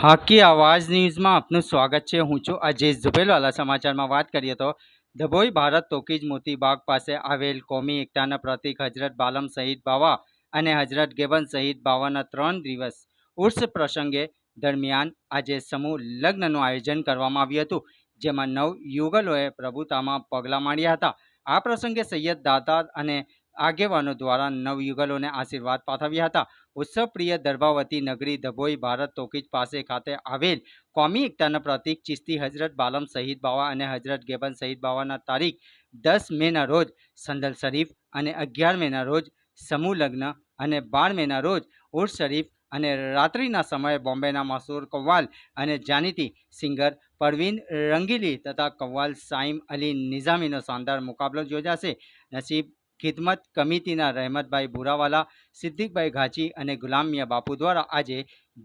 હાકી આવાજ ન્યૂઝમાં આપનું સ્વાગત છે। હું છું અજીઝ ઝુબેલવાલા। સમાચારમાં વાત કરીએ તો ડભોઈ ભારત તોકીજ મોતી બાગ પાસે આવેલ કોમી એકતાના પ્રતીક હજરત બાલમ શહીદ બાવા અને હજરત ગેબન શહીદ બાવાના 3 દિવસ ઉર્સ પ્રસંગે દરમિયાન આજે સમૂહ લગ્નનું આયોજન કરવામાં આવ્યું હતું, જેમાં 9 યુગલોએ પ્રભુતામાં પગલાં માંડ્યા હતા। આ પ્રસંગે સૈયદ દાતા અને આગેવાનો દ્વારા નવયુગલોને આશીર્વાદ પાઠવ્યા હતા। ઉત્સવ પ્રિય દર્ભાવતી નગરી ડભોઈ ભારત તોકીજ પાસે ખાતે આવેલ કોમી એકતાના પ્રતીક ચિશ્તી હજરત બાલમ શહીદ બાવા અને હજરત ગેબન શહીદ બાવાના તારીખ 10 મેના રોજ સંદલ શરીફ અને 11 મેના રોજ સમૂહ લગ્ન અને 12 મેના રોજ ઉર્સ શરીફ અને રાત્રિના સમયે બોમ્બેના મશહૂર કવ્વાલ અને જાણીતી સિંગર પરવીન રંગીલી તથા કવ્વાલ સાઈમ અલી નિઝામીનો શાનદાર મુકાબલો યોજાશે। નસીબ ખિદમત કમિટીના રહેમતભાઈ બુરાવાલા, સિદ્દીકભાઈ ઘાચી અને ગુલામ મિયા બાપુ દ્વારા આજે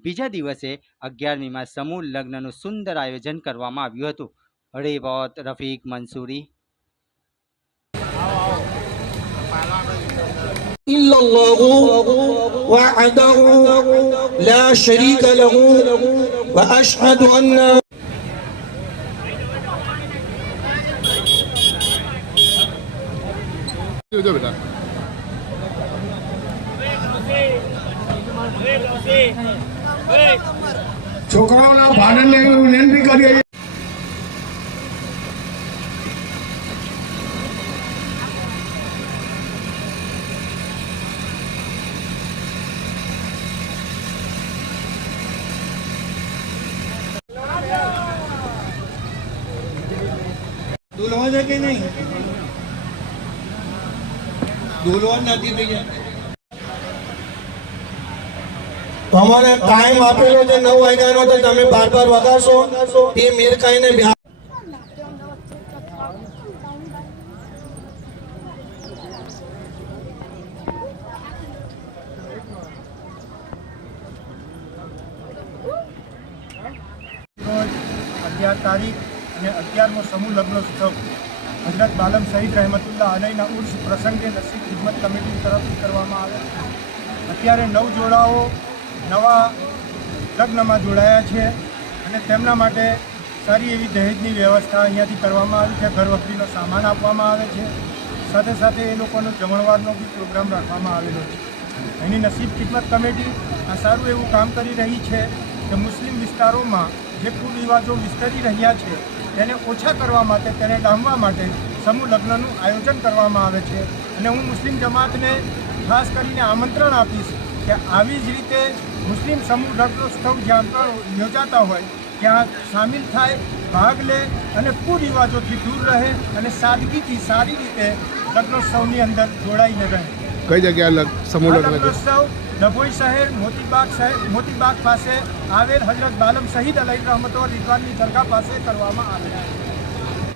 બીજા દિવસે 11મીમાં સમૂહ લગ્નનું સુંદર આયોજન કરવામાં આવ્યું હતું। રિપોર્ટ રફીક મંસૂરી। इल्लल्लाहु वहदहु ला शरीक लहु व अशहदु अन्ना છોકરાઓના ભાડને વિનંતી કરીએ। दुल्हन है कि नहीं? दुल्हन नहीं भैया। तो हमारे कायम आपेलो जो 9 वाग्यानो तो तमे बार वगाशो ते मेर काईने तारीख 11मो समूह लग्नोत्सव हजरत बालम शहीद रहमतुल्लाह अलैना उर्स प्रसंगे नसीब खिदमत कमिटी तरफથી કરવામાં આવે। અત્યારે 9 જોડાઓ નવા લગ્નમાં જોડાયા છે અને તેમના માટે સારી એવી દહેજની વ્યવસ્થા અહીંયાથી કરવામાં આવી છે। ઘર વખરીનો સામાન આપવામાં આવે છે, સાથે સાથે એ લોકોનો જમણવારનો બી પ્રોગ્રામ રાખવામાં આવેલો છે। એની નસીબ ખિદમત કમિટી આ સારું એવું કામ કરી રહી છે કે મુસ્લિમ વિસ્તારોમાં જે કુરિવાજો વિસ્તરી રહ્યા છે તેને ઓછા કરવા માટે, તેને ડામવા માટે સમૂહ લગ્નનું આયોજન કરવામાં આવે છે। અને હું મુસ્લિમ જમાતને ખાસ કરીને આમંત્રણ આપીશ કે આવી જ રીતે મુસ્લિમ સમૂહ લગ્નોત્સવ જ્યાં પણ યોજાતા હોય ત્યાં સામેલ થાય, ભાગ લે અને કુરિવાજોથી દૂર રહે અને સાદગીથી સારી રીતે લગ્નોત્સવની અંદર જોડાઈને રહે। કઈ જગ્યાએ સમૂહ લગ્નોત્સવ ડભોઈ શહેર મોતીબાગ પાસે આવેલ હજરત બાલમ શહીદ અલૈહિ રહમતો રિદવાનની દરગાહ પાસે કરવામાં આવે છે।